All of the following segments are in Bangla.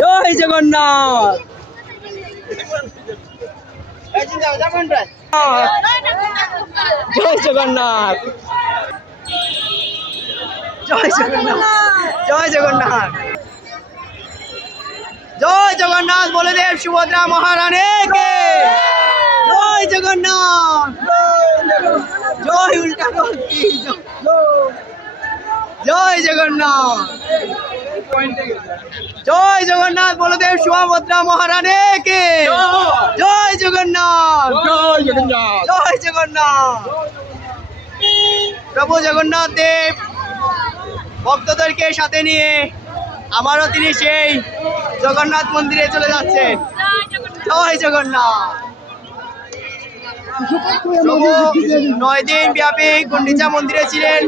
জয় জগন্নাথ। জয় জগন্নাথ। জয় জগন্নাথ। জয় জগন্নাথ। জয় জগন্নাথ বলদেব সুভদ্রা মহারানী কে জয় জগন্নাথ। জয় উল্টা কলকি। জয় জগন্নাথ। জয় জগন্নাথ বলদেব সুভদ্রা মহারানী কে জয় জগন্নাথ। জয় জগন্নাথ। জয় জগন্নাথ। প্রভু জগন্নাথ দেব ভক্তদেরকে সাথে নিয়ে আবারও তিনি সেই জগন্নাথ মন্দিরে চলে যাচ্ছেন। জয় জগন্নাথ। প্রভু 9 দিন ব্যাপী গুন্ডিচা মন্দিরে ছিলেন।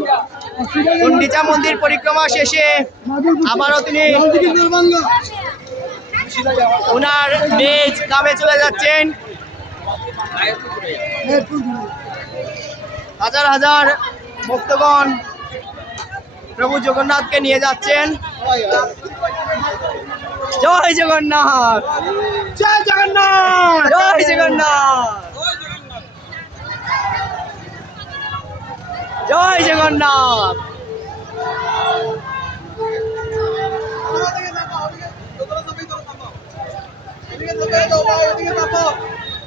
গুন্ডিচা মন্দির পরিক্রমা শেষে আবারও তিনি ওনার নিজ গ্রামে চলে যাচ্ছেন। হাজার হাজার ভক্তগণ প্রভু জগন্নাথকে নিয়ে যাচ্ছেন। জয় জগন্নাথ। জয় জগন্নাথ। জয় জগন্নাথ। জয় জগন্নাথ।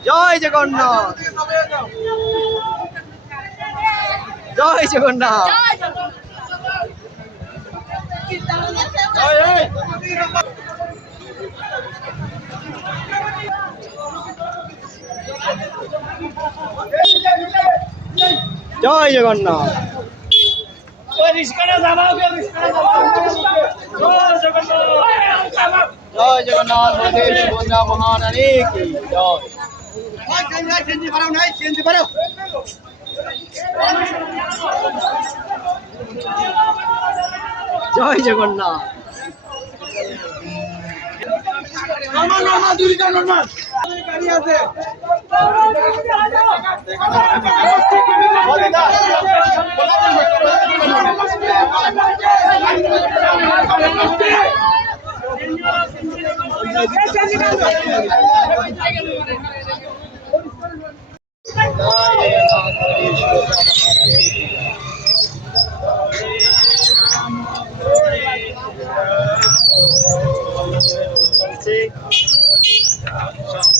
জয় জগন্নাথ। জয় জগন্নাথ। জয় জগন্নাথ। জয় জগন্নাথ বলদেব সুভদ্রা মহারানী কি জয়। জয় জগন্নাথ।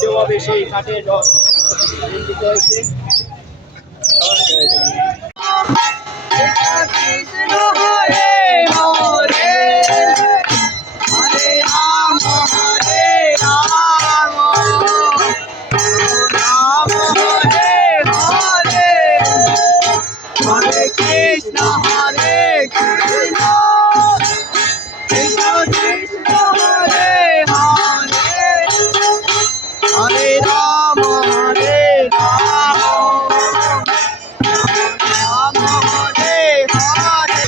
সবচেয়ে সেই কাঠের হয়েছে। কৃষ্ণ হরে হরে হরে রাম হরে রাম রাম হরে হরে হরে কৃষ্ণ হরে কৃষ্ণ কৃষ্ণ কৃষ্ণ হরে হরে হরে রাম হরে রাম রাম হরে হরে।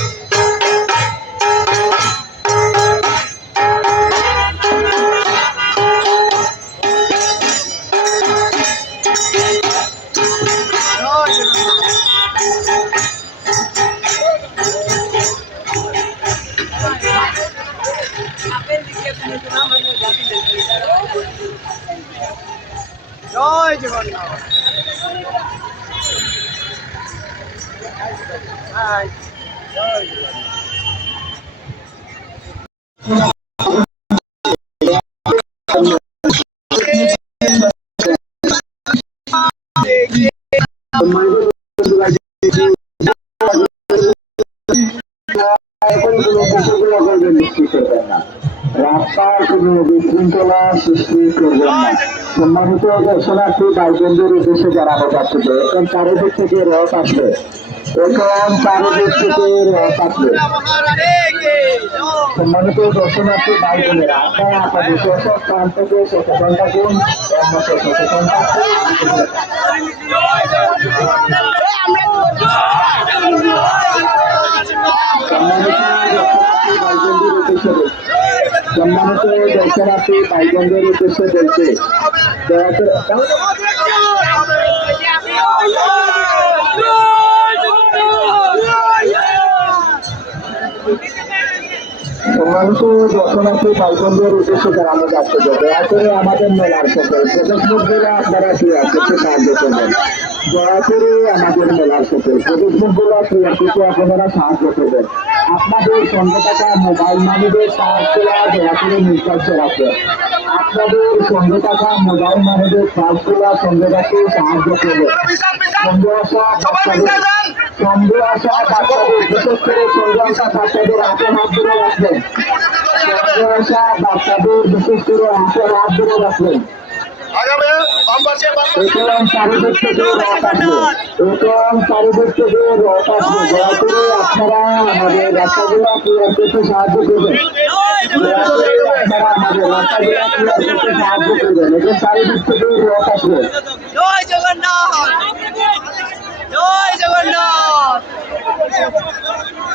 জয় জগন্নাথ। জয় রাস্তার কোনো বিশৃঙ্খলা সৃষ্টি করবেন না। সম্মানিত দর্শনার্থী ভাইবোনদের উদ্দেশ্যে জানানো যাচ্ছে যে এখন চারিদিক থেকে রথ আসবে। এখন চারিদিক থেকে রথ আসবে। সম্মানিত দর্শনার্থী ভাই বোনেরা, আপনারা আপনাদের স্থান থেকে সচেতন থাকুন। সচেতন থাকুন। সম্মানিত দর্শনার্থী ভাই বোনদের উদ্দেশ্যে বলছে দয়া করে সম্মানিত দর্শনার্থী ভাইবোনদের উদ্দেশ্যে জানানো যাচ্ছে যে দয়া করে আমাদের মেলার সকল প্রদর্শকগুলো আপনারা ক্রিয়া করতে সাহায্য করবেন। দয়া করে আমাদের মেলার সকল প্রদর্শকগুলো ক্রিয়া করতে আপনারা সাহায্য করবেন। আপনাদের সঙ্গে থাকা মোবাইল মানিদের চার্জগুলো দয়া করে নির্দিষ্ট রাখবেন। আপনাদের সঙ্গে থাকা মোবাইল মানিদের চার্জগুলো সঙ্গে রাখতে সাহায্য করবেন। সঙ্গে আসা বাচ্চাদের বিশেষ করে সঙ্গে আসা বাচ্চাদের হাতে হাত ধরে রাখবেন। সঙ্গে আসা বাচ্চাদের বিশেষ করে হাতে হাত ধরে রাখবেন। এবং চারিদিক থেকে রথ আসবে। এবং চারিদিক থেকে রথ আসবে। দয়া করে আপনারা আমাদের রাস্তাগুলো ক্লিয়ার করতে সাহায্য করবেন। দয়া করে আপনারা আমাদের রাস্তাগুলো ক্লিয়ার করতে সাহায্য করবেন। এবং চারিদিক থেকে রথ আসবে। জয় জগন্নাথ, জয় জগন্নাথ,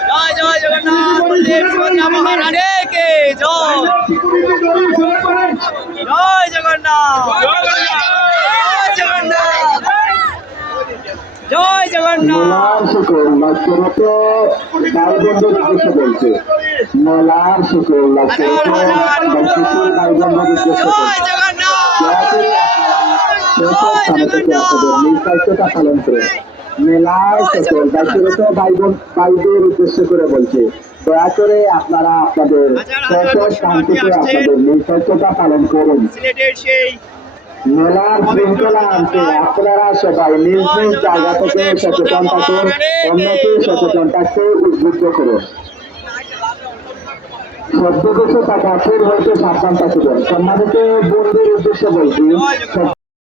জয় জয় জগন্নাথ, বলদেব সুভদ্রা মহারানী কে জয়। জয় জগন্নাথ, জয় জগন্নাথ, জয় জগন্নাথ। মেলার শুকুর লাগছে মতো ভাইবন্ধুর উদ্দেশ্যে বলছে। মেলার শুকুর লাগছে মতো ভাইবন্ধুর উদ্দেশ্যে জয় বলছে। জগন্নাথ, দয়া করে আপনারা স্থানে থেকে আপনাদের নিজ দায়িত্বটা পালন করে মেলার সকল দায়িত্বরত ভাইদের উদ্দেশ্য করে বলছে। দয়া করে আপনারা আপনাদের স্থান থেকে আপনাদের নিজ দায়িত্বটা পালন করুন। সিলেটের সেই মেলার শৃঙ্খলা আনতে আপনারা সবাই নিজ নিজ জায়গা থেকে সচেতন থাকুন, অন্যকে সচেতন থাকতে উদ্বুদ্ধ করুন। সদ্য কিছু টাকা ফের হয়তো সাবধান থাকবেন। সম্মানিত বন্ধুর উদ্দেশ্যে বলছি।